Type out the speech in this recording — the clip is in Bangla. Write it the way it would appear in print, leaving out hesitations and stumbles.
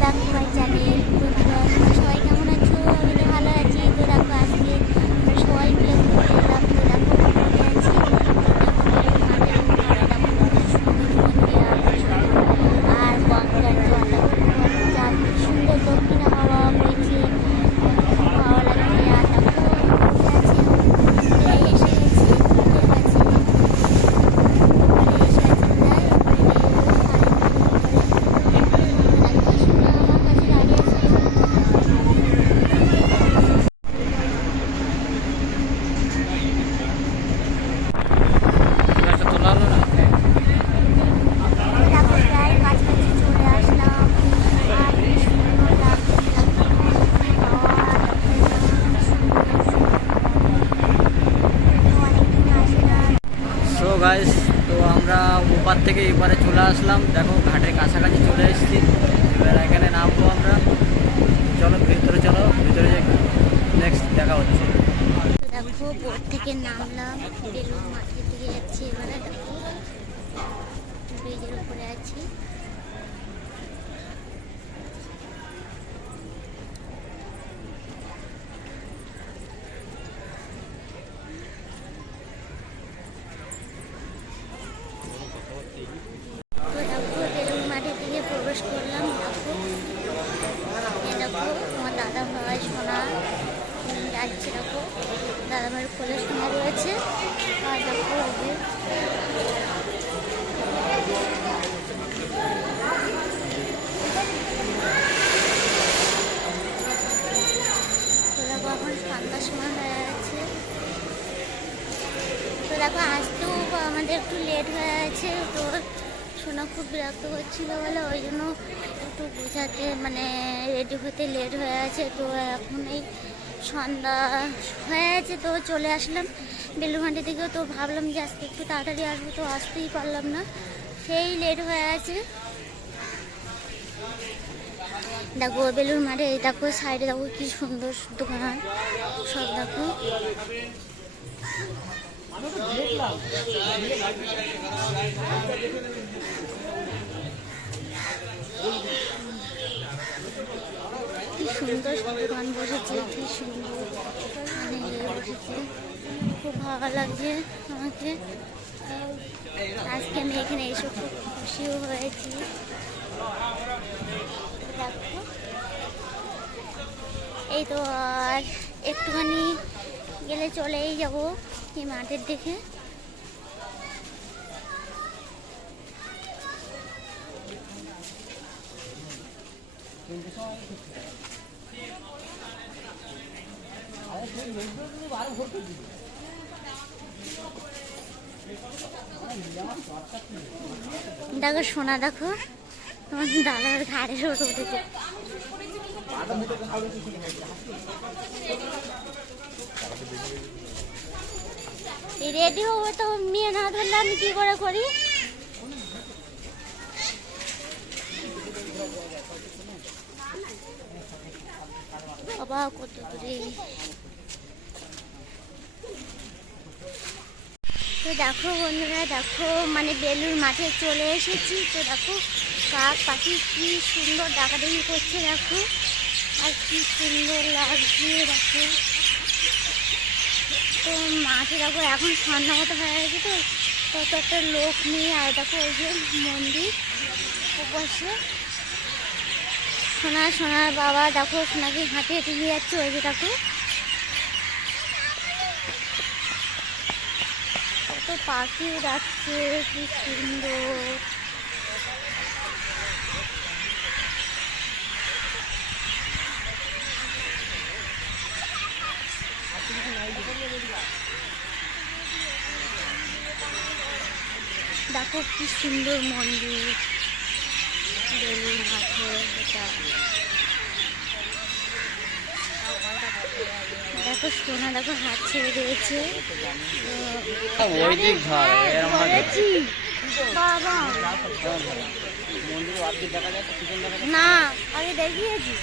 Back to my channel. বন্ধুরা সবাই কেমন আছো? আমি তো ভালো আছি। তো দেখো আজকে আমরা সবাই মিলে ঘুরতে এলাম। তো দেখো ঘুরতে আছি মাঠের ধারে, দেখো কত সুন্দর মন্দির আর গঙ্গার জল, দেখো যা কি সুন্দর দক্ষিণা হাওয়া বইছে, খুব ভালো লাগছে। আর দেখো ঘুরতে আছি, প্রায় এসে গেছি মন্দিরের কাছে। সো গাইস, তো আমরা ওপার থেকে এপারে চলে আসলাম। দেখো ঘাটের কাছাকাছি চলে এসেছি। এবার এখানে নামবো আমরা। চলো ভিতরে, চলো ভিতরে যে নেক্সট দেখা হচ্ছে। দেখো বোট থেকে নামলাম, বেলুন মাঠের দিকে যাচ্ছি। এবারে দেখো ব্রিজের উপরে আছি। তো দেখো বেলুন মাঠের দিকে প্রবেশ করলাম। দেখো দেখো আমার দাদা ভাই সোনা যাচ্ছে। দেখো দাদা ভাইয়ের কোলে সোনা রয়েছে। আর দেখো ওদের তো দেখো এখন সন্ধ্যার সময় হয়ে আছে। তো দেখো আসতেও আমাদের একটু লেট হয়ে আছে। তো সোনা খুব বিরক্ত করছিল বলে ওই জন্য একটু বোঝাতে মানে রেডি হতে লেট হয়ে আছে। তো এখন এই সন্ধ্যা হয়ে আছে, তো চলে আসলাম বেলুরঘাটি থেকে। তো ভাবলাম যে আজকে একটু তাড়াতাড়ি আসবো, তো আসতেই পারলাম না, সেই লেট হয়ে আছে। দেখো বেলুর মাঠে দেখো সাইডে দেখো কি সুন্দর দোকান সব। দেখো কি সুন্দর দোকান বসেছে, কি সুন্দর মানে বসেছে। খুব ভালো লাগছে আমাকে। আজকে আমি এখানে এসে খুব খুশিও হয়েছি। দেখো এই তো আর একটুখানি গেলে চলেই যাবো এই মাঠের দিকে। দেখো সোনা, দেখো তোমার দাদার ঘাড়ের ওপর উঠেছে। রেডি হবো তো মেয়ে না ধরলে আমি কি করে করি? বাবা কত দূরে। তো দেখো বন্ধুরা, দেখো মানে বেলুর মাঠে চলে এসেছি। তো দেখো কাক পাখি কি সুন্দর ডাকাডাকি করছে। দেখো আর কি সুন্দর লাগছে। দেখো তো মাঠে দেখো এখন সন্ধ্যা মতো হয়ে গেছে, তো তত একটা লোক নেই। আর দেখো ওই যে মন্দির বসে সোনার বাবা দেখো সোনাকে হাঁটে হেঁটে নিয়ে যাচ্ছে। ওই যে দেখো কত পাখি যাচ্ছে, কি সুন্দর। দেখো কি সুন্দর মন্দির বেলুর মাঠে। দেখো সোনা দেখো হাত ছেড়ে দিয়েছে। বাবা না আগে দেখিয়েছি।